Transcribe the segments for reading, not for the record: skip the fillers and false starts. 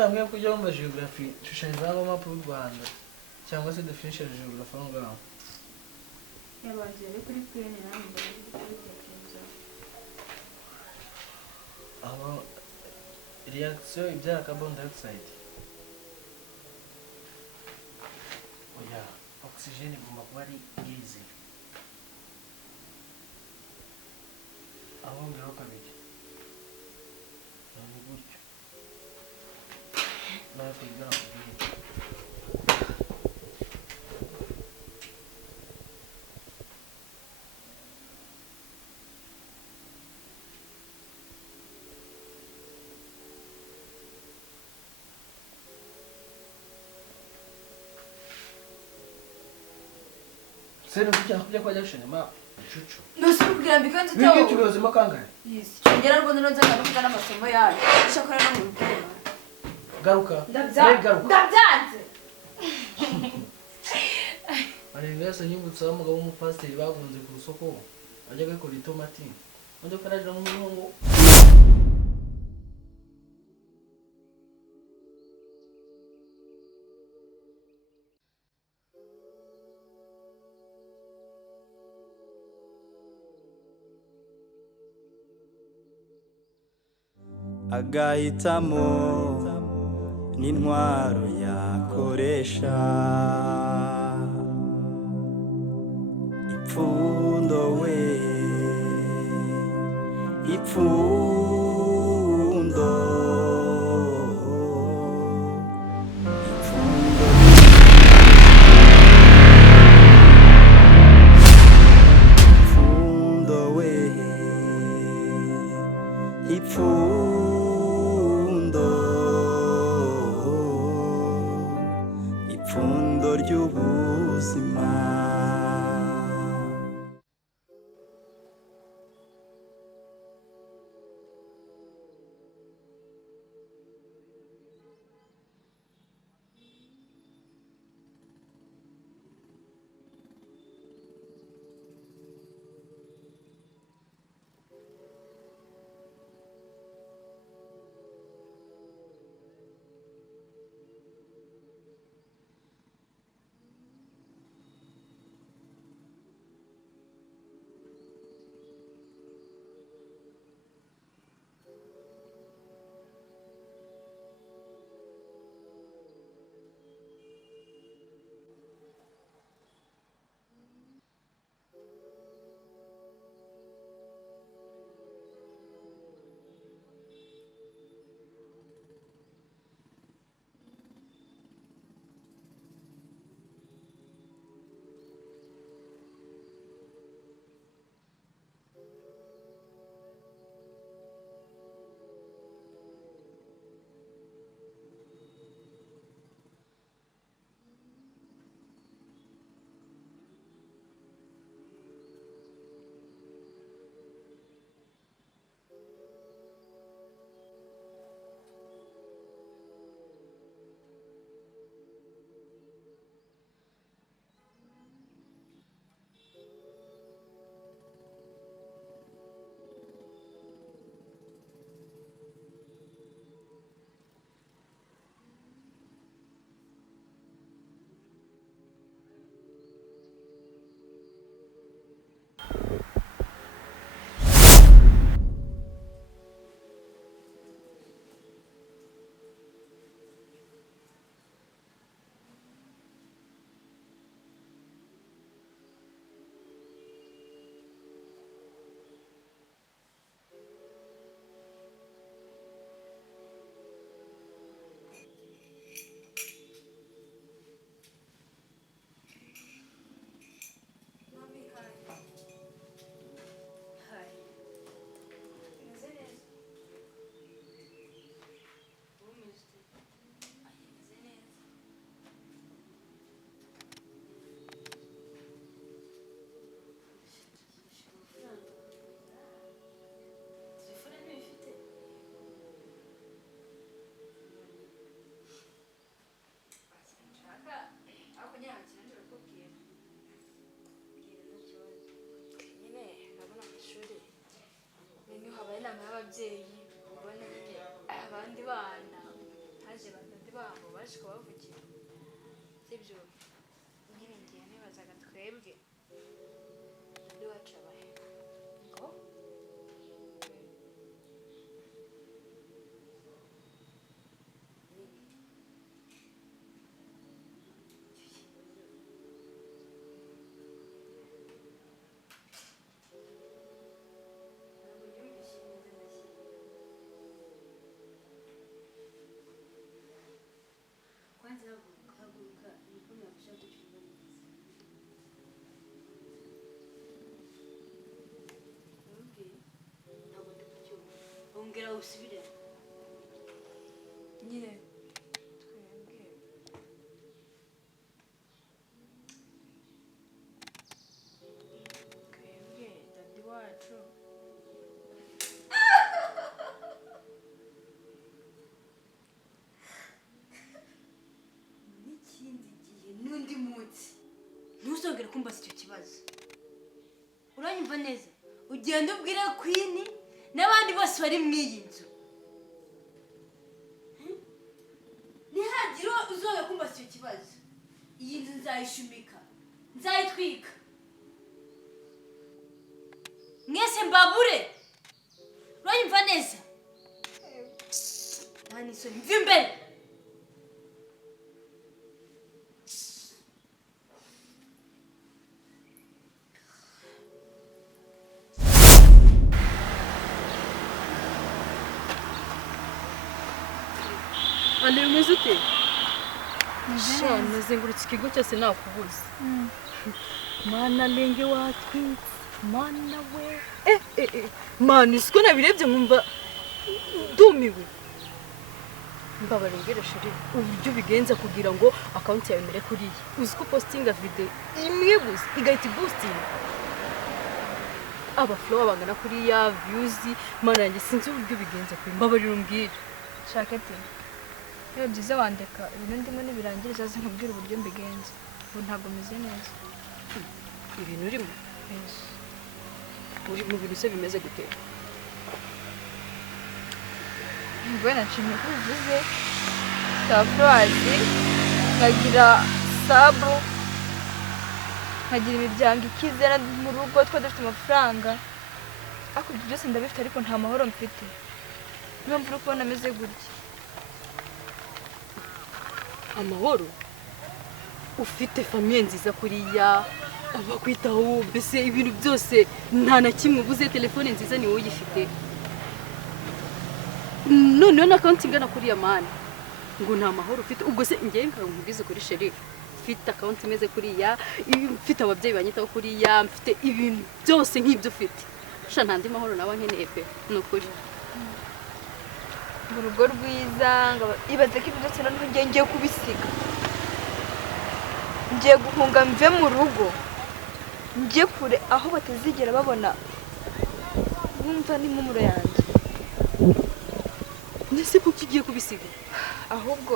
Namwe kujya mu geography shushanya map y'u Rwanda cyangwa se definition geography ngaho yabagere kuri plane namwe aho reaction ibyara carbon dioxide oya oxygen igomba kuba ari gaze aho ngero kabiri ni gutyo na kwiga Sero kujya kwa junction ma chuchu. Nusubwira mbikanze tawo. Biki tubozima kangahe? Yes. Cyongera rwo nonze ngaruka n'amasomo yayo. Shakora no mu rugo. Garuka. Garuka. Ndabyanze. Ari ngasa nyibutsa umugabo w'umupasiteri bagunze ku rusoko. Ajya gakora itomati. Nje karajira mu murongo. agahitamo n'intwaro yakoresha ipfundo we ipfundo ipfundo ry'ubuzima ababyeyi ubona nyine abandi bana haje batatu babo baje kubavugira sibyo nyine ngiye nibazaga twebwe ndi wacu abahe ngo kwanza haguruka nikume akushaka kuchumba ntabwo ndi kucyumva ongera usubire nyine twebwe dadi wacu n'ikindi gihe n'undi munsi ntuzongere kumbaza icyo kibazo uranyumva neza ugenda ubwira Queen n'abandi bose bari mu iyi nzu ntihagira uzongera kumbaza icyo kibazo iyi nzu nzayishumika nzayitwika mwese mbabure uranyumva neza nta n'isoni mva imbere Andi umeze ute? Sha nazengurutse ikigo cyose nakubuze. Mana lenge watwitse. Mana we. Mana isiko nabirebye nkumva ndumiwe. Mbabarengere sheri uburyo bigenza kugira ngo account yawe mere kuri iyi. Uziko postinga video imwe gusa igahita boosting. Aba flow abangana kuri ya views mana yanjye sinzi uburyo bigenza kuri mbabarira umbwire. shakete iyo byiza wandeka ibintu ndimo nibirangiriza azi nkubwira uburyo mbigenza ubu ntabwo meze neza Ibintu urimo uri mu bintu se bimeze gute? Mbona nashimye ko uvuze safrazi nkagira sabu nkagira imiryango ikize mu rugo twa dufite amafaranga ariko ibyo byose ndabifite ariko nta mahoro mfite niyo mpamvu uri kubona ameze gutya Amahoro ufite famille nziza kuriya abakwitaho mbese ibintu byose nta na kimwe ubuze telefone nziza ni wowe uyifite noneho na account ingana kuriya mana ngo nta mahoro ufite ubwo se ngiye nkubwize kuri sheri mfite account imeze kuriya mfite ababyeyi banyitaho kuriya mfite ibintu byose nk'ibyo ufite sha nta ndi mahoro nawe nkeneye pe nukuri urugo rwiza ibaze ko ibyo byose noneho ngiye kubisiga ngiye guhunga mve mu rugo ngiye kure aho batazigera babona bumva n'impumuro yanjye nese kuki ugiye kubisiga ahubwo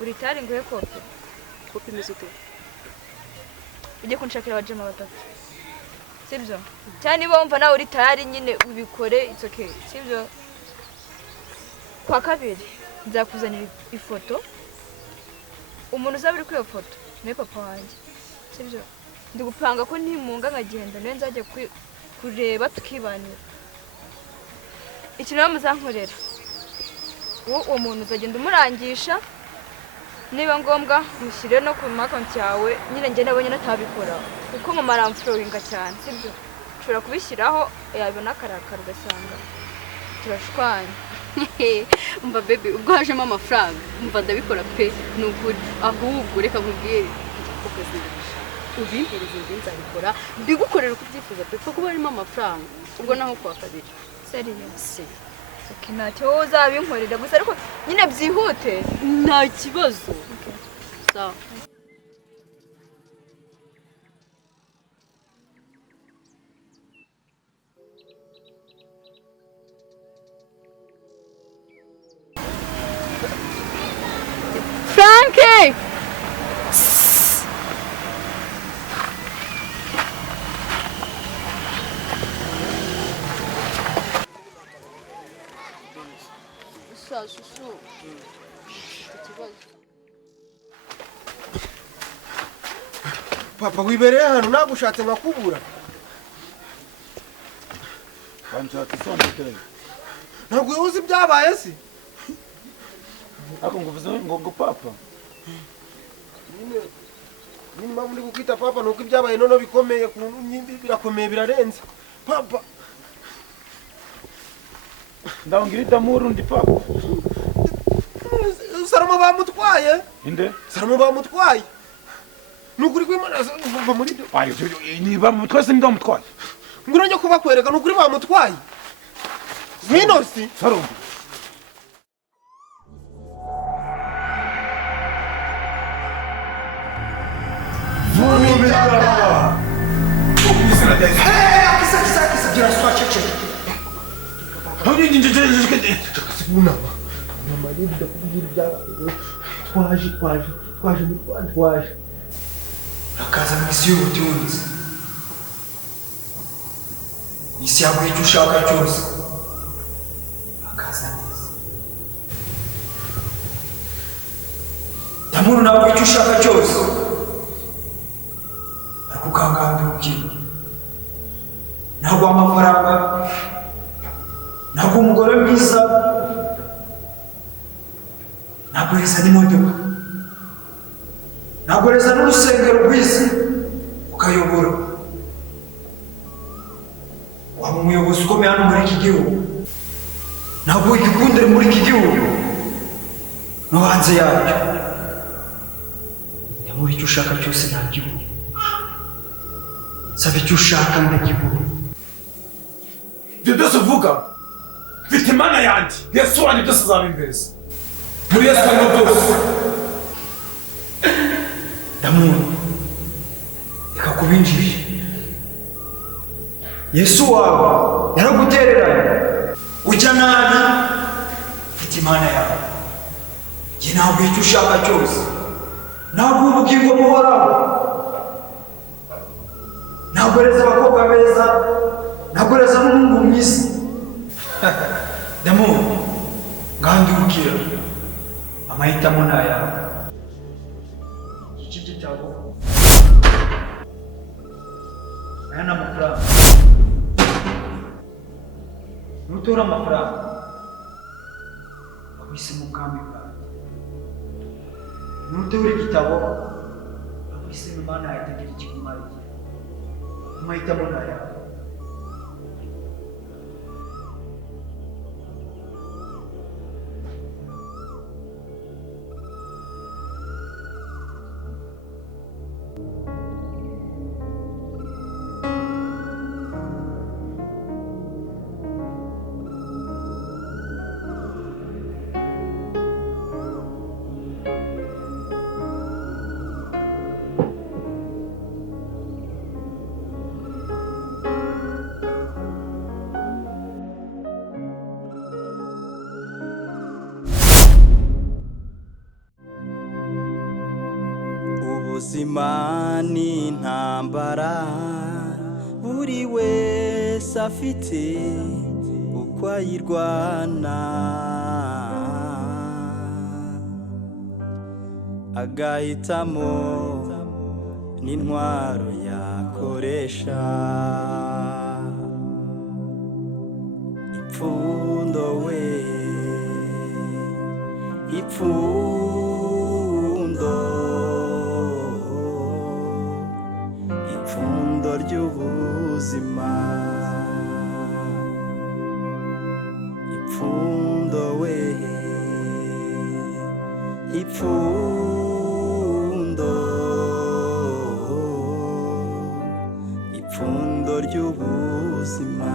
uri tayari nguhe kopi imeze ute ujye kunshakira abajama batatu sibyo cyane niba wumva nawe uri tayari nyine ubikore it's okay sibyo kwa kabiri nzakuzanira ifoto umuntu uzaba uri kuri iyo foto ni papa wanjye sibyo ndi gupanga ko ntimunga nkagenda niyo nzajya kureba tukibanira ikintu muzankorera uwo muntu uzagenda umurangisha niba ngombwa mushyire no ku account yawe nyine njye nabonye natabikora kuko mama aramflowinga cyane sibyo ushobora kubishyiraho yabona akarakara ugasanga turashwanya umva baby ubwo hajemo amafaranga umva ndabikora pe nukuri ahubwo reka nkubwire ukazirisha ubimpereze njye nzabikora mbigukorera uko ubyifuza pe kuko barimo amafaranga ubwo naho kwa kabiri serious okay ntacyo wowe uzabinkorera gusa ariko nyine byihute nta kibazo sawa Frankie! gusa shushu ikibazo. Papa wibereye hano nagushatse nkakubura. Banshatse sonde. Ntabwo uzi byabaye si? Ako nguvuze ngo papa. Nini mpamvu ndi kukwita papa nuko ibyabaye noneho bikomeye kuntu nyimbi birakomeye birarenze. Papa. Ndawungira idamuru ndi papa. Salomo bamutwaye? Inde? Salomo bamutwaye. Nukuri kwimana va muri byo. Ayo ni bamutwaye ndamutwaye. Ngura njye kubakwereka nukuri bamutwaye. Minosi. Salomo. Vumibira. Kisa gira swacheche. Unama. Unama ni ndakubwira ibyabaye. Twaje. Akaza misi y'ubutunzi. Isi yaguye icyo ushaka cyose. Akaza neza. Ndamuru nawe icyo ushaka cyose. Arikukangandukira. Ntabwo amafaranga. Ntabwo umugore mwiza. Ntabwo reza n'imodoka. Ntabwo reza n'urusengero rwiza ukayobora. Waba umuyobozi ukomeye hano muri iki gihugu. Ntabwo igikundire muri iki gihugu no hanze yacyo. Ndamuri icyo ushaka cyose nta gihugu. Saba icyo ushaka ndakibura. Ibyo byose uvuga mfite imana yanjye. Yesu wanjye byose azabimbeza. Muri Yesu harimo byose. Ndamuru reka kubinjirira. Yesu wawe yaragutereranye. Ujya nabi ufite imana yawe. Njye ntabwo icyo ushaka cyose. Ntabwo ubugingo buhoraho. Ntabwo reza abakobwa beza. Ntabwo reza n'umuhungu mwiza. Ndamuru ngandukira. Amahitamo ni ayawe. Iki cyago. Aya ni amafaranga. Nutora amafaranga. Wahisemo ubwami bwawe. Nutora igitabo. Wahisemo Imana yategeka ikikumariye. Amahitamo ni ayawe. Ubuzima ni intambara buri wese afite uko ayirwana, agahitamo n'intwaro yakoresha. Ipfundo we, ipfundo, ipfundo ry'ubuzima. Ipfundo we, ipfundo, ipfundo ry'ubuzima.